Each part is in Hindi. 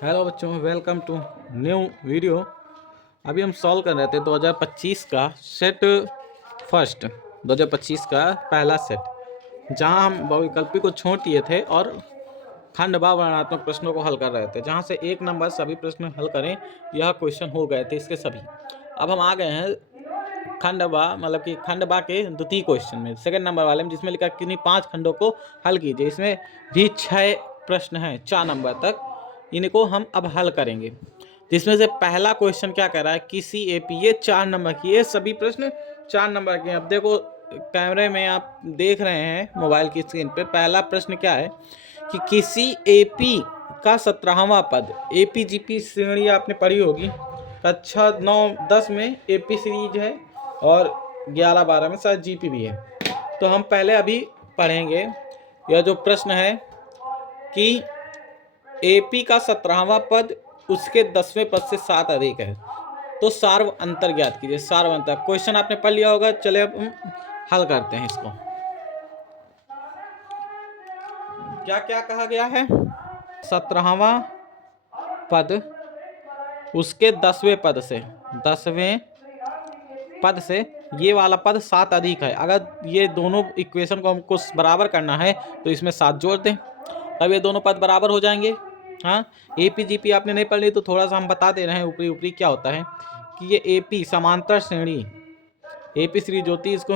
हेलो बच्चों, वेलकम टू न्यू वीडियो। अभी हम सॉल्व कर रहे थे 2025 का सेट फर्स्ट, 2025 का पहला सेट, जहां हम बहुविकल्पी को छोड़ दिए थे और खंड व वर्णनात्मक प्रश्नों को हल कर रहे थे, जहां से एक नंबर सभी प्रश्न हल करें यह क्वेश्चन हो गए थे इसके सभी। अब हम आ गए हैं खंड व मतलब कि खंड व के द्वितीय क्वेश्चन में, सेकंड नंबर वाले में, जिसमें लिखा किन्हीं 5 खंडों को हल कीजिए। इसमें भी 6 प्रश्न हैं 4 नंबर तक, इनको हम अब हल करेंगे। जिसमें से पहला क्वेश्चन क्या कह रहा है, किसी एपी, ये 4 नंबर की, ये सभी प्रश्न 4 नंबर के। अब देखो कैमरे में आप देख रहे हैं मोबाइल की स्क्रीन पे, पहला प्रश्न क्या है कि किसी एपी का 17वां पद, एपी जीपी श्रेणी आपने पढ़ी होगी, कक्षा 9-10 में एपी सीरीज है और 11-12 में शायद जीपी भी है। तो हम पहले अभी पढ़ेंगे यह जो प्रश्न है कि एपी का 17वां पद उसके 10वें पद से 7 अधिक है, तो सार्व अंतर ज्ञात कीजिए। सार्व अंतर क्वेश्चन आपने पढ़ लिया होगा, चले अब हम हल करते हैं इसको। क्या क्या कहा गया है, 17वां पद उसके 10वें पद से, 10वें पद से ये वाला पद 7 अधिक है। अगर ये दोनों इक्वेशन को हमको बराबर करना है तो इसमें 7 जोड़ दें, तब ये दोनों पद बराबर हो जाएंगे। हाँ, एपी जीपी आपने नहीं पढ़ ली तो थोड़ा सा हम बता दे रहे हैं ऊपरी ऊपरी क्या होता है कि ये एपी समांतर श्रेणी, एपी सीरीज होती है, इसको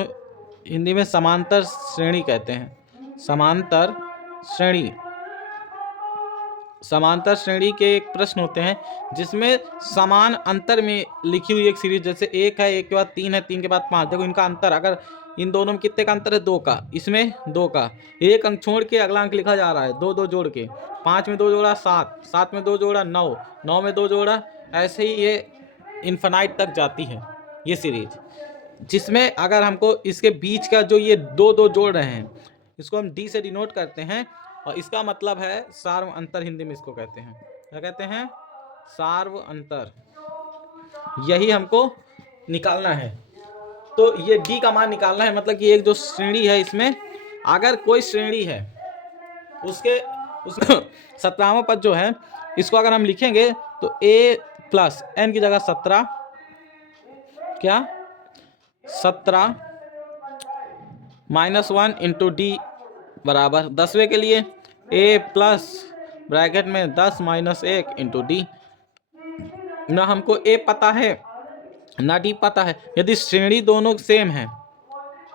हिंदी में समांतर श्रेणी कहते हैं। समांतर श्रेणी, समांतर श्रेणी के एक प्रश्न होते हैं जिसमें समान अंतर में लिखी हुई एक सीरीज, जैसे 1 है, 1 के बाद 3 है, 3 के बाद 5। देखो इनका अंतर, अगर इन दोनों में कितने का अंतर है, 2 का, इसमें 2 का, एक अंक छोड़ के अगला अंक लिखा जा रहा है, 2 2 जोड़ के, 5 में 2 जोड़ा 7, 7 में 2 जोड़ा 9, 9 में 2 जोड़ा, ऐसे ही ये इन्फिनाइट तक जाती है ये सीरीज। जिसमें अगर हमको इसके बीच का जो ये 2 2 जोड़ रहे हैं, इसको हम डी से डिनोट करते हैं और इसका मतलब है सार्व अंतर, हिंदी में इसको कहते हैं। क्या कहते हैं? सार्व अंतर। यही हमको निकालना है। तो ये डी का मान निकालना है, मतलब कि एक जो श्रेणी है इसमें अगर कोई श्रेणी है उसके 17वां पद जो है, इसको अगर हम लिखेंगे तो a प्लस n की जगह 17, क्या 17 -1 इंटू डी बराबर 10वें के लिए a प्लस ब्रैकेट में 10 -1 इंटू डी। ना हमको a पता है ना d पता है, यदि श्रेणी दोनों सेम है,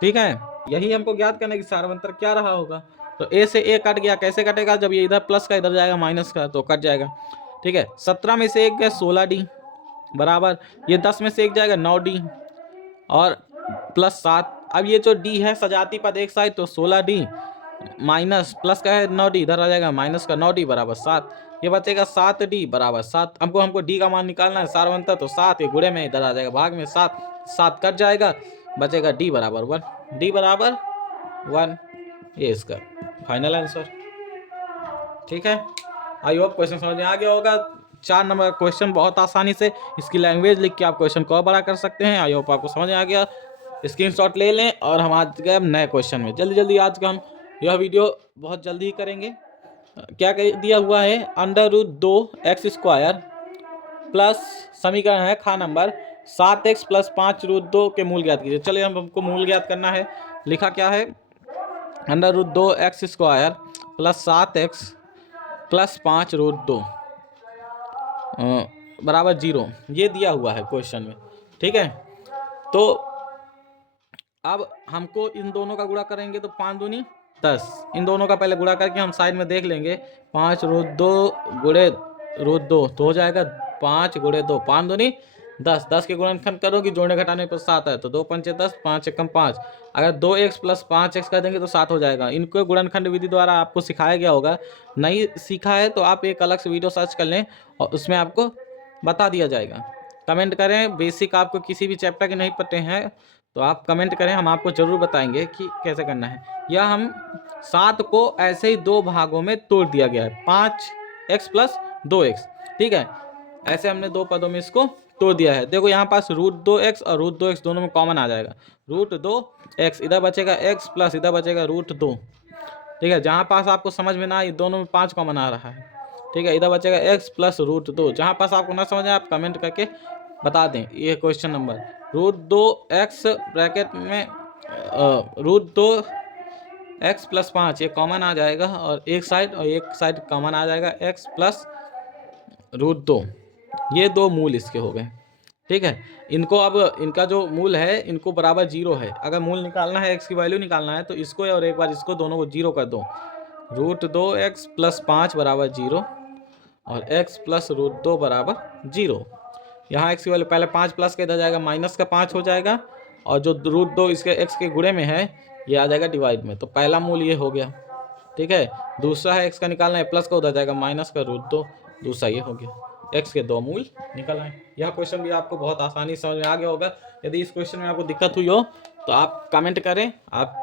ठीक है, यही हमको ज्ञात करना है कि सार्वंतर क्या रहा होगा। तो a से a कट गया, कैसे कटेगा, जब ये इधर प्लस का इधर जाएगा माइनस का तो कट जाएगा, ठीक है। 17 में से 1 गया 16d बराबर, ये 10 में से 1 जाएगा 9d और प्लस 7। अब ये जो d है सजाती पद एक साइड, तो 16d माइनस प्लस का है 9d, इधर आ जाएगा माइनस का 9d बराबर 7, ये बचेगा 7d बराबर 7। हमको d का मान निकालना है सार्वंतर, तो 7 ये गुणे में इधर आ जाएगा भाग में 7, 7 कट जाएगा, बचेगा d बराबर 1, d बराबर 1, ये इसका फाइनल आंसर। ठीक है, आई होप क्वेश्चन समझ में आ गया होगा। 4 नंबर का क्वेश्चन बहुत आसानी से इसकी लैंग्वेज लिख के आप क्वेश्चन को बड़ा कर सकते हैं। आई होप आपको समझ में आ गया। स्क्रीनशॉट ले लें और हम आज गए नए क्वेश्चन में। जल्दी जल्दी आज का हम यह वीडियो बहुत जल्दी ही करेंगे। क्या दिया हुआ है, √2x² प्लस समीकरण है खा नंबर 7x + 5√2 के मूल ज्ञात कीजिए। चलिए हमको मूल ज्ञात करना है। लिखा क्या है, √2x² प्लस 7x + 5√2 बराबर 0, ये दिया हुआ है क्वेश्चन में। ठीक है, तो अब हमको इन दोनों का गुणा करेंगे तो 5 दूनी 10, इन दोनों का पहले गुणा करके हम साइड में देख लेंगे। 5√2 गुणे √2 तो हो जाएगा 5 गुणे 2, 5 दूनी 10, 10 के गुणनखंड करोगे जोड़ने घटाने पर 7 है, तो 2 पंचे 10, 5 एकम 5। अगर 2x + 5x कर देंगे तो 7 हो जाएगा। इनको गुणनखंड विधि द्वारा आपको सिखाया गया होगा, नहीं सीखा है तो आप एक अलग से वीडियो सर्च कर लें और उसमें आपको बता दिया जाएगा। कमेंट करें, बेसिक आपको किसी भी चैप्टर के नहीं पते हैं तो आप कमेंट करें, हम आपको ज़रूर बताएंगे कि कैसे करना है। या हम 7 को ऐसे ही 2 भागों में तोड़ दिया गया है, 5x + 2x, ठीक है, ऐसे हमने 2 पदों में इसको तोड़ दिया है। देखो यहाँ पास √2x और √2x दोनों में कॉमन आ जाएगा, √2x, इधर बचेगा x प्लस इधर बचेगा √2, ठीक है। जहाँ पास आपको समझ में ना आए, दोनों में 5 कॉमन आ रहा है ठीक है। इधर बचेगा x प्लस रूट 2। जहाँ पास आपको ना समझ आए आप कमेंट करके बता दें। ये question number root 2 x bracket में रूट 2 x प्लस 5 ये कॉमन आ जाएगा और एक साइड कॉमन आ जाएगा x प्लस रूट 2। ये दो मूल इसके हो गए। ठीक है। इनको अब इनका जो मूल है इनको बराबर 0 है। अगर मूल निकालना है x की वैल्यू निकालना है तो इसको और एक बार इसको दोनों को 0 कर दो। रूट 2x प्लस 5 बराबर 0 और x प्लस रूट 2 बराबर 0। यहाँ x की वैल्यू पहले 5 प्लस का इधर जाएगा माइनस का 5 हो जाएगा और जो रूट 2 इसके x के गुणे में है ये आ जाएगा डिवाइड में। तो पहला मूल ये हो गया। ठीक है। दूसरा है x का निकालना है, प्लस का उधर जाएगा माइनस का रूट 2। दूसरा ये हो गया। x के दो मूल निकल आए। यह क्वेश्चन भी आपको बहुत आसानी समझ में आ गया होगा। यदि इस क्वेश्चन में आपको दिक्कत हुई हो तो आप कमेंट करें। आप